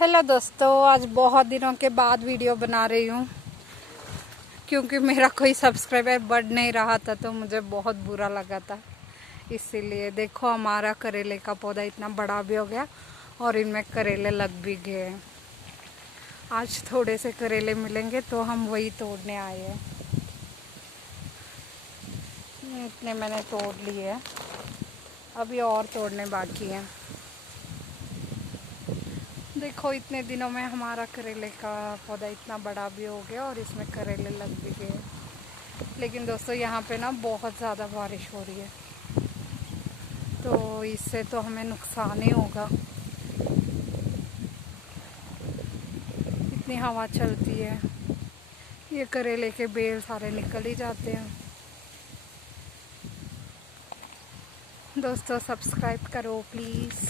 Hello दोस्तों, आज बहुत दिनों के बाद वीडियो बना रही हूँ क्योंकि मेरा कोई सब्सक्राइबर बढ़ नहीं रहा था तो मुझे बहुत बुरा लगा था। इसीलिए देखो, हमारा करेले का पौधा इतना बड़ा भी हो गया और इनमें करेले लग भी गए हैं। आज थोड़े से करेले मिलेंगे तो हम वही तोड़ने आए हैं। इतने मैंने तोड़ लिए हैं, अभी और तोड़ने बाकी हैं। देखो, इतने दिनों में हमारा करेले का पौधा इतना बड़ा भी हो गया और इसमें करेले लग भी गए। लेकिन दोस्तों, यहाँ पे ना बहुत ज़्यादा बारिश हो रही है तो इससे तो हमें नुकसान ही होगा। इतनी हवा चलती है, ये करेले के बेल सारे निकल ही जाते हैं। दोस्तों, सब्सक्राइब करो प्लीज़।